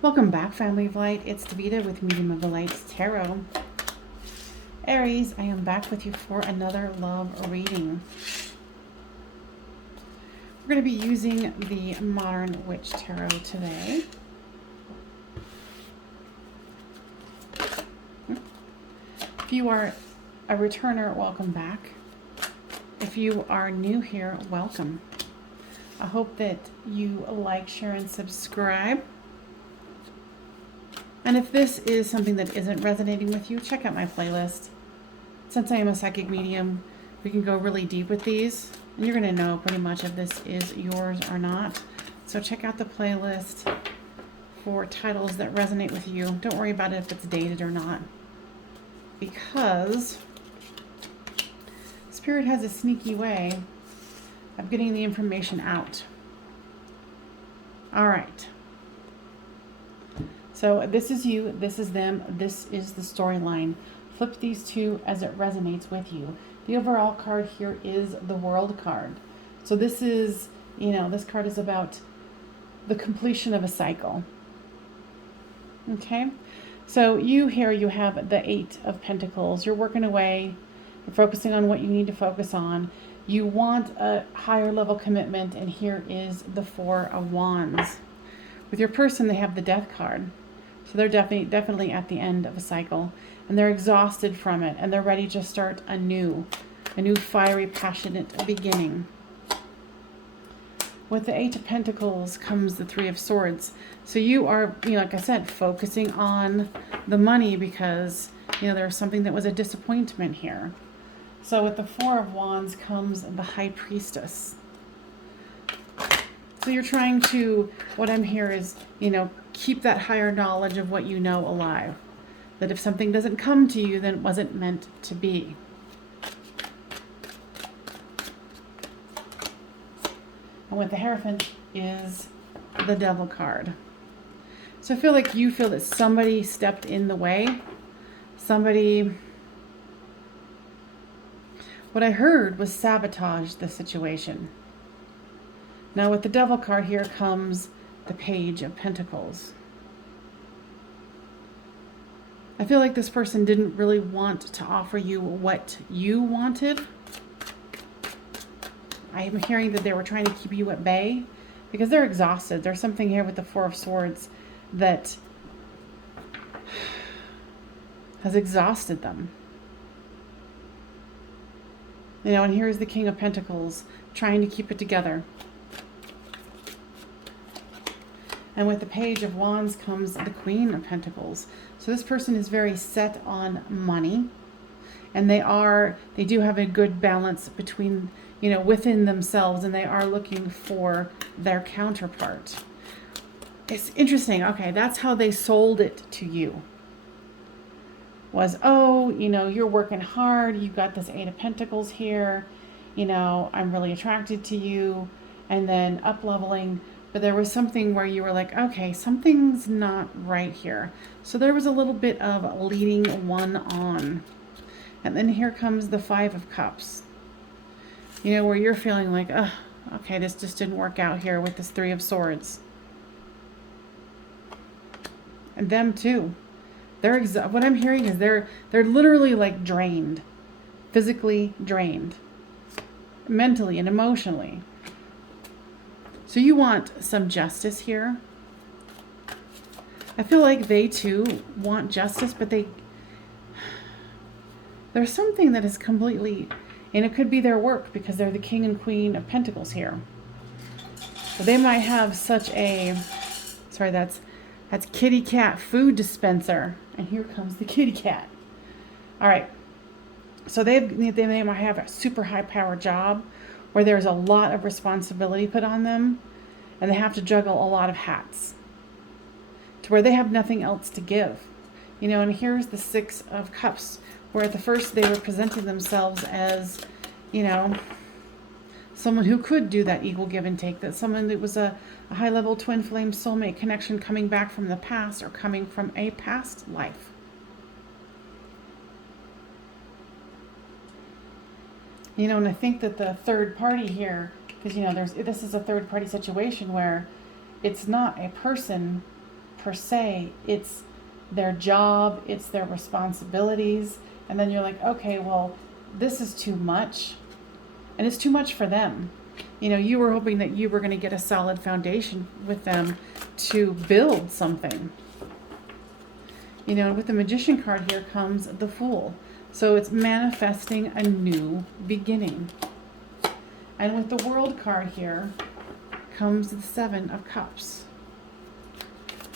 Welcome back, family of light. It's Davita with Medium of the Light's Tarot. Aries, I am back with you for another love reading. We're going to be using the Modern Witch Tarot today. If you are a returner, welcome back. If you are new here, welcome. I hope that you like, share, and subscribe. And if this is something that isn't resonating with you, check out my playlist. Since I am a psychic medium, we can go really deep with these, and you're going to know pretty much if this is yours or not. So check out the playlist for titles that resonate with you. Don't worry about it if it's dated or not, because Spirit has a sneaky way of getting the information out. All right. So this is you, this is them, this is the storyline. Flip these two as it resonates with you. The overall card here is the World card. So this is, this card is about the completion of a cycle. Okay? So you have the Eight of Pentacles. You're working away. You're focusing on what you need to focus on. You want a higher level commitment, and here is the Four of Wands. With your person, they have the Death card. So they're definitely at the end of a cycle, and they're exhausted from it, and they're ready to start a new fiery, passionate beginning. With the Eight of Pentacles comes the Three of Swords. So you are, like I said, focusing on the money because, there's something that was a disappointment here. So with the Four of Wands comes the High Priestess. So you're trying to, what I'm here is, keep that higher knowledge of what you know alive. That if something doesn't come to you, then it wasn't meant to be. And with the Hierophant is the Devil card. So I feel like you feel that somebody stepped in the way. What I heard was sabotage the situation. Now with the Devil card here comes the Page of Pentacles. I feel like this person didn't really want to offer you what you wanted. I am hearing that they were trying to keep you at bay because they're exhausted. There's something here with the Four of Swords that has exhausted them. And here's the King of Pentacles trying to keep it together. And with the Page of Wands comes the Queen of Pentacles. So this person is very set on money. And they do have a good balance between, within themselves. And they are looking for their counterpart. It's interesting. Okay, that's how they sold it to you. Was, you're working hard. You've got this Eight of Pentacles here. I'm really attracted to you. And then up-leveling. But there was something where you were like, okay, something's not right here. So there was a little bit of leading one on. And then here comes the Five of Cups. Where you're feeling like, okay, this just didn't work out here with this Three of Swords. And them too. What I'm hearing is they're literally like drained. Physically drained. Mentally and emotionally. So you want some justice here. I feel like they too want justice, but there's something that is completely, and it could be their work because they're the King and Queen of Pentacles here. So they might have such a, sorry, that's kitty cat food dispenser. And here comes the kitty cat. All right. So they might have a super high power job where there's a lot of responsibility put on them and they have to juggle a lot of hats to where they have nothing else to give. And here's the Six of Cups, where at the first they were presenting themselves as, someone who could do that equal give and take, that someone that was a high level twin flame soulmate connection coming back from the past or coming from a past life. And I think that the third party here, because this is a third party situation where it's not a person per se. It's their job, it's their responsibilities. And then you're like, okay, well, this is too much. And it's too much for them. You know, you were hoping that you were going to get a solid foundation with them to build something. You know, with the Magician card here comes the Fool. So it's manifesting a new beginning. And with the World card here comes the Seven of Cups.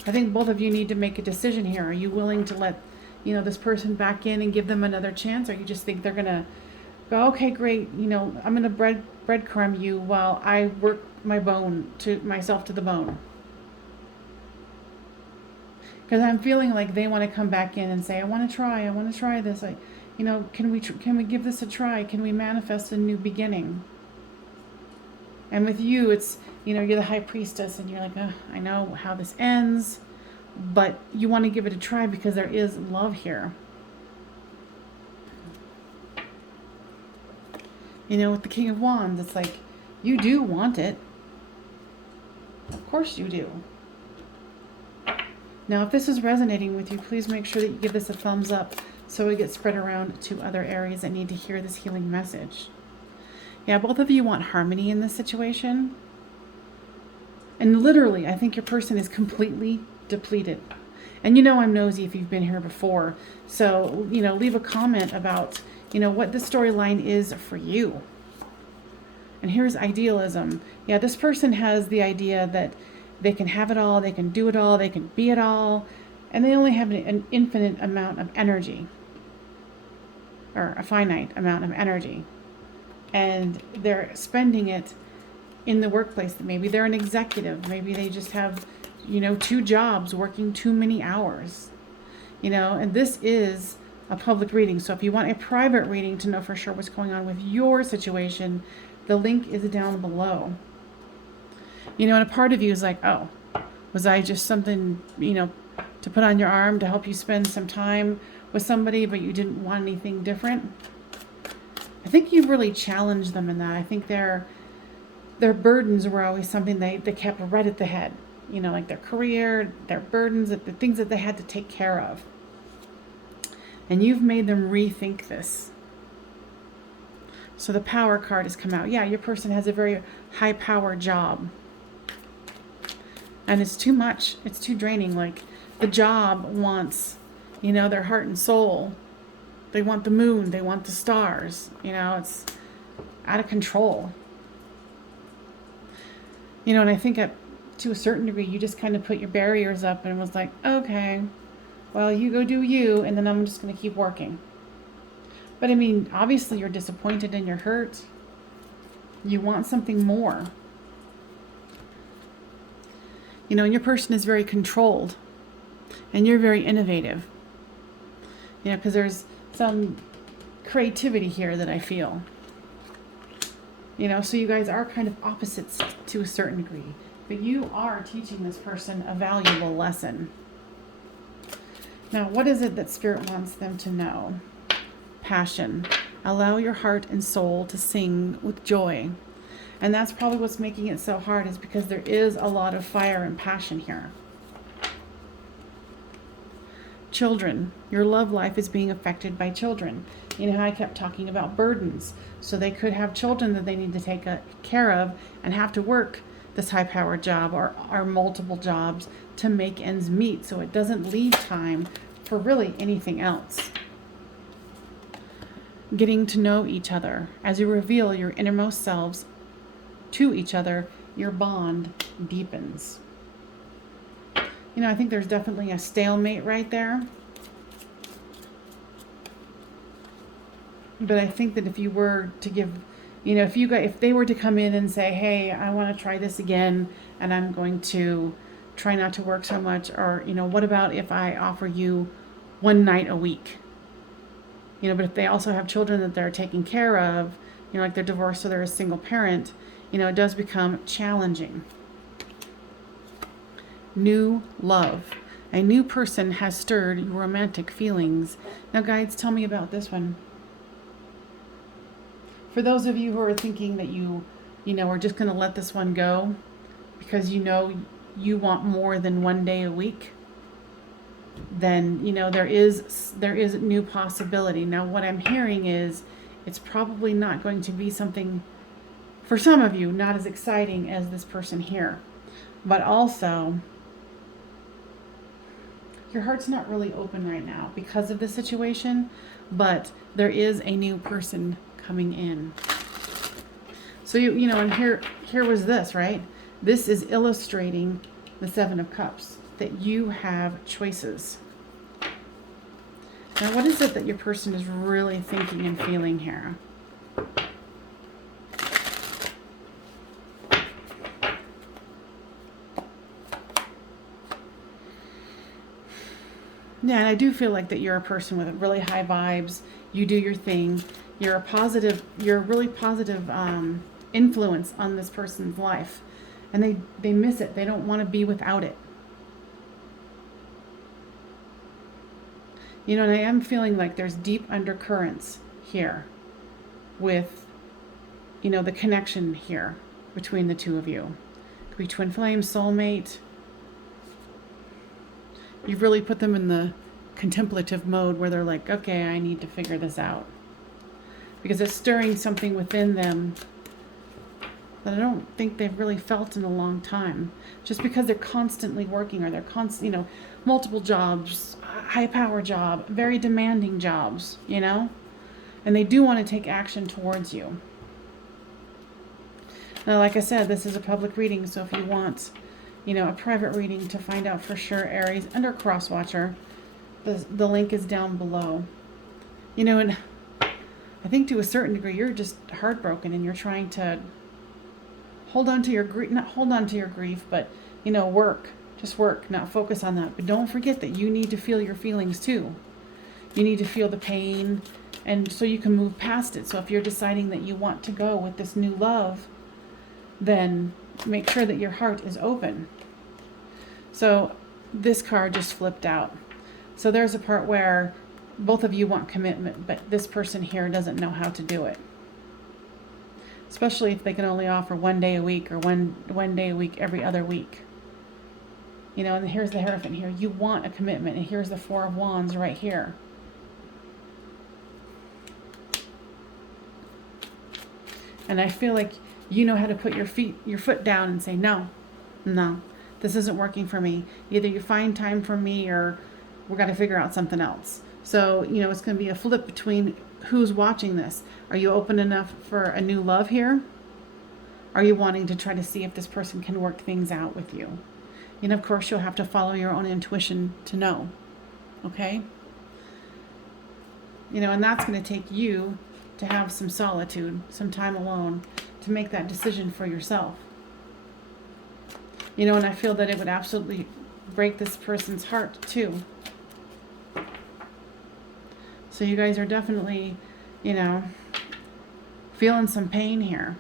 I think both of you need to make a decision here. Are you willing to let, you know, this person back in and give them another chance? Or you just think they're going to go, okay, great, you know, I'm going to breadcrumb you while I work myself to the bone. Because I'm feeling like they want to come back in and say, I want to try this. You know, can we give this a try? Can we manifest a new beginning? And with you, it's, you know, you're the High Priestess, and you're like, I know how this ends, but you want to give it a try because there is love here. You know, with the King of Wands, it's like, you do want it. Of course you do. Now, if this is resonating with you, please make sure that you give this a thumbs up so it gets spread around to other areas that need to hear this healing message. Yeah, both of you want harmony in this situation. And literally, I think your person is completely depleted. And you know I'm nosy if you've been here before. So, you know, leave a comment about, you know, what the storyline is for you. And here's idealism. Yeah, this person has the idea that they can have it all, they can do it all, they can be it all, and they only have an infinite amount of energy, or a finite amount of energy. And they're spending it in the workplace. Maybe they're an executive, maybe they just have, you know, 2 jobs, working too many hours, you know, and this is a public reading. So if you want a private reading to know for sure what's going on with your situation, the link is down below. You know, and a part of you is like, oh, was I just something, you know, to put on your arm to help you spend some time with somebody, but you didn't want anything different? I think you've really challenged them in that. I think their burdens were always something they kept right at the head. You know, like their career, their burdens, the things that they had to take care of. And you've made them rethink this. So the Power card has come out. Yeah, your person has a very high power job. And it's too much. It's too draining. Like, the job wants, you know, their heart and soul. They want the moon. They want the stars. You know, it's out of control. You know, and I think to a certain degree, you just kind of put your barriers up and was like, okay, well, you go do you, and then I'm just going to keep working. But I mean, obviously you're disappointed and you're hurt. You want something more. You know, and your person is very controlled. And you're very innovative. You know, because there's some creativity here that I feel. You know, so you guys are kind of opposites to a certain degree. But you are teaching this person a valuable lesson. Now, what is it that Spirit wants them to know? Passion. Allow your heart and soul to sing with joy. And that's probably what's making it so hard, is because there is a lot of fire and passion here. Children. Your love life is being affected by children. You know how I kept talking about burdens. So they could have children that they need to take care of and have to work this high-powered job or multiple jobs to make ends meet, so it doesn't leave time for really anything else. Getting to know each other. As you reveal your innermost selves to each other, your bond deepens. You know, I think there's definitely a stalemate right there. But I think that if you were to give, you know, if they were to come in and say, hey, I want to try this again, and I'm going to try not to work so much, or, you know, what about if I offer you 1 night a week? You know, but if they also have children that they're taking care of, you know, like they're divorced or they're a single parent, you know, it does become challenging. New love. A new person has stirred your romantic feelings. Now, guides, tell me about this one. For those of you who are thinking that you know, are just going to let this one go because you know you want more than 1 day a week, then, you know, there is new possibility. Now, what I'm hearing is it's probably not going to be something, for some of you, not as exciting as this person here. But also, your heart's not really open right now because of the situation, but there is a new person coming in. So you know, and here was this, right? This is illustrating the Seven of Cups, that you have choices. Now, what is it that your person is really thinking and feeling here? Yeah, and I do feel like that you're a person with really high vibes. You do your thing. You're a really positive influence on this person's life. And they miss it. They don't want to be without it. You know, and I am feeling like there's deep undercurrents here with, you know, the connection here between the two of you. Could be twin flame, soulmate. You've really put them in the contemplative mode where they're like, okay, I need to figure this out. Because it's stirring something within them that I don't think they've really felt in a long time. Just because they're constantly working, or they're you know, multiple jobs, high power job, very demanding jobs, you know? And they do want to take action towards you. Now, like I said, this is a public reading, so if you want, you know, a private reading to find out for sure, Aries, under Crosswatcher, the link is down below. You know, and I think to a certain degree, you're just heartbroken and you're trying to hold on to your grief, not hold on to your grief, but, you know, work, just work, not focus on that. But don't forget that you need to feel your feelings too. You need to feel the pain, and so you can move past it. So if you're deciding that you want to go with this new love, then make sure that your heart is open. So this card just flipped out. So there's a part where both of you want commitment, but this person here doesn't know how to do it. Especially if they can only offer 1 day a week, or one day a week every other week. You know, and here's the Hierophant here. You want a commitment, and here's the Four of Wands right here. And I feel like you know how to put your foot down and say, no, this isn't working for me. Either you find time for me, or we're going to figure out something else. So, you know, it's going to be a flip between who's watching this. Are you open enough for a new love here? Are you wanting to try to see if this person can work things out with you? And of course, you'll have to follow your own intuition to know. Okay? You know, and that's going to take you to have some solitude, some time alone, to make that decision for yourself. You know, and I feel that it would absolutely break this person's heart too. So you guys are definitely, you know, feeling some pain here.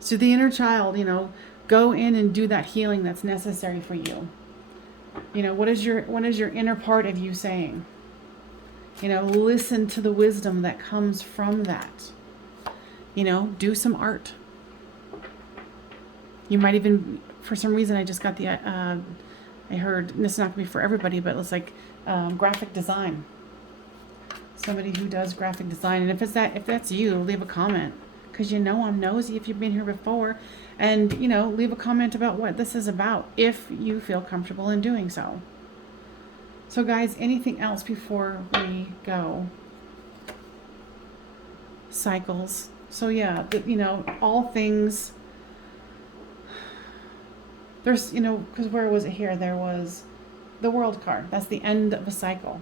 So the inner child, you know, go in and do that healing that's necessary for you. You know, what is your inner part of you saying? You know, listen to the wisdom that comes from that. You know, do some art. You might even, for some reason, I just got the, I heard, this is not going to be for everybody, but it's like graphic design. Somebody who does graphic design. And if that's you, leave a comment. Because you know I'm nosy if you've been here before. And, you know, leave a comment about what this is about, if you feel comfortable in doing so. So guys, anything else before we go? Cycles. So yeah, you know, all things. There's, you know, because where was it here? There was the World card. That's the end of a cycle.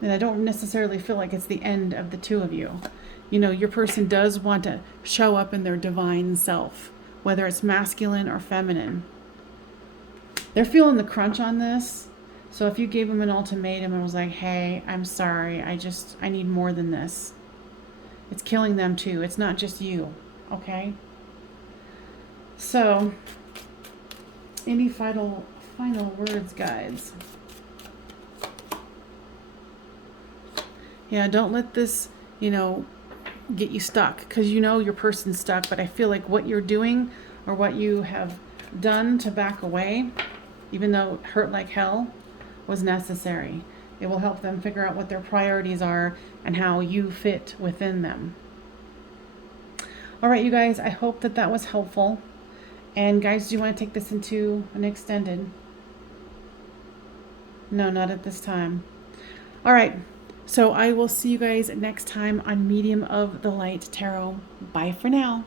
And I don't necessarily feel like it's the end of the two of you. You know, your person does want to show up in their divine self, whether it's masculine or feminine. They're feeling the crunch on this. So if you gave them an ultimatum and was like, hey, I'm sorry, I need more than this. It's killing them too. It's not just you, okay? So, any final words, guys? Yeah, don't let this, you know, get you stuck, because you know your person's stuck, but I feel like what you're doing or what you have done to back away, even though it hurt like hell, was necessary. It will help them figure out what their priorities are and how you fit within them. All right, you guys, I hope that that was helpful. And guys, do you want to take this into an extended? No, not at this time. All right, so I will see you guys next time on Medium of the Light Tarot. Bye for now.